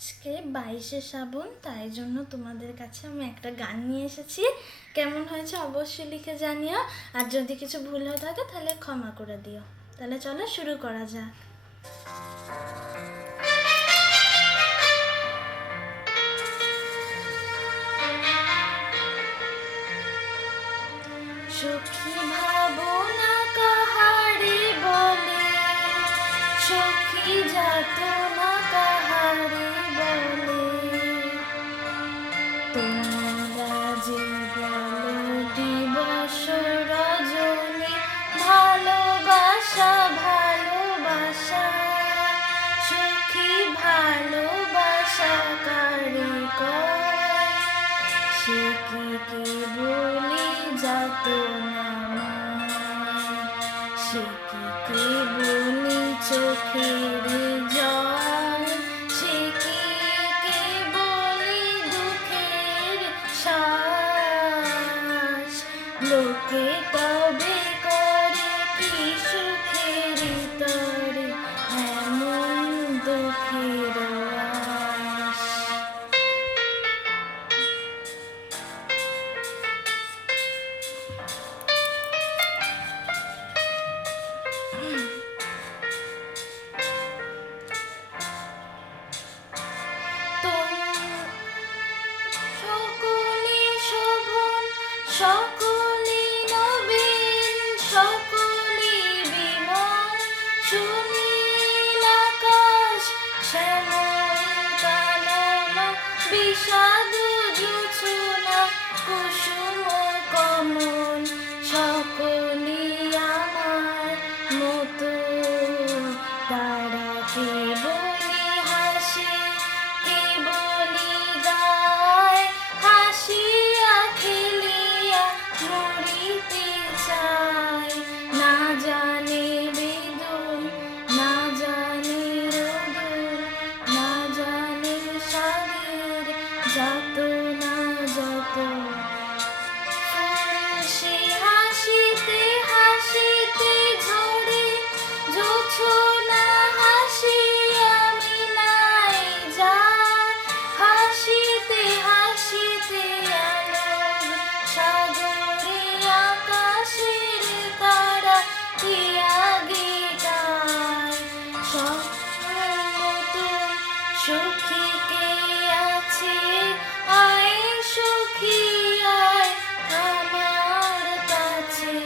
আজকে 22শে শ্রাবণ, তাই জন্য তোমাদের কাছে আমি একটা গান নিয়ে এসেছি। কেমন হয়েছে অবশ্যই লিখে জানিও, আর যদি কিছু ভুল হয়ে থাকে তাহলে ক্ষমা করে দিও। তাহলে চলো শুরু করা যাক। সখী ভাবনা কাহারে বলে, সখী যাতনা কাহারে বলে, তোমরা যে বলো দিবস রজনী ভালোবাসা ভালোবাসা, সখী ভালোবাসা কারে কয়, সে কি বলি যাত না, সে কি বলি চোখের জল, সে কি বলি দুঃখের শ্বাস, লোকে তবে করে কি সুখের তরে এমন দুঃখের আশ। সকলে শোভন, সকলে নবীন, সকলে বিমল, সুনীল আকাশ শ্যামল কানন, বিষাদ জোছনা কুসুম কমল, সকলে আমার মতো, তারা কে বলি হাসে, কে বলি গায়, হাসিয়া খেলিয়া মরিতে চায়, না জানে বেদন, না জানে রোদন, না জানে সাগের যত না যত, সে হাসিতে হাসিতে ঝরে জোছনা, হাসিয়া মিলাই যায়, হাসিতে হাসিতে আলোক সাগরে আকাশের তারা কি আগে গায়, মতন সখী কে আছে, আয় সখী আয় আমার কাছে,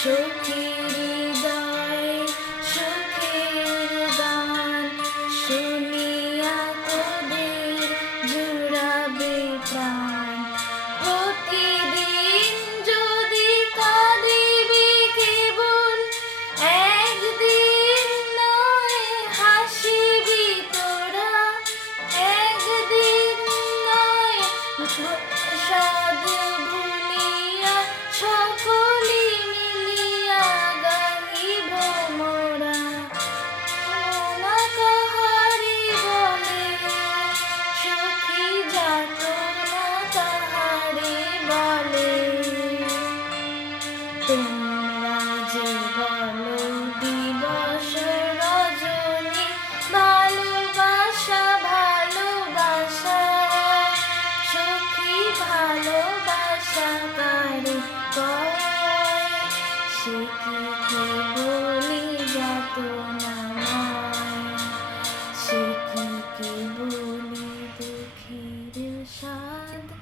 সখীর হৃদয় সুখের গান শুনিয়া তোদের জুড়াবে প্রাণ, প্রতিদিন যদি কাঁদিবি কেবল, একদিন নয় হাসিবি তোরা, একদিন নয় সাদ ভুলিয়া সকলে মিলিয়া গাহিব মোরা, না কাহারে বলে, সখী যাতনা কাহারে বলে, তোমরা যে বলো দিবস রজনী ভালোবাসা ভালোবাসা, সখী ভালোবাসা কারে কয়, সে কি বলি যাত না, সে কি বলি দুঃখের শ্বাস।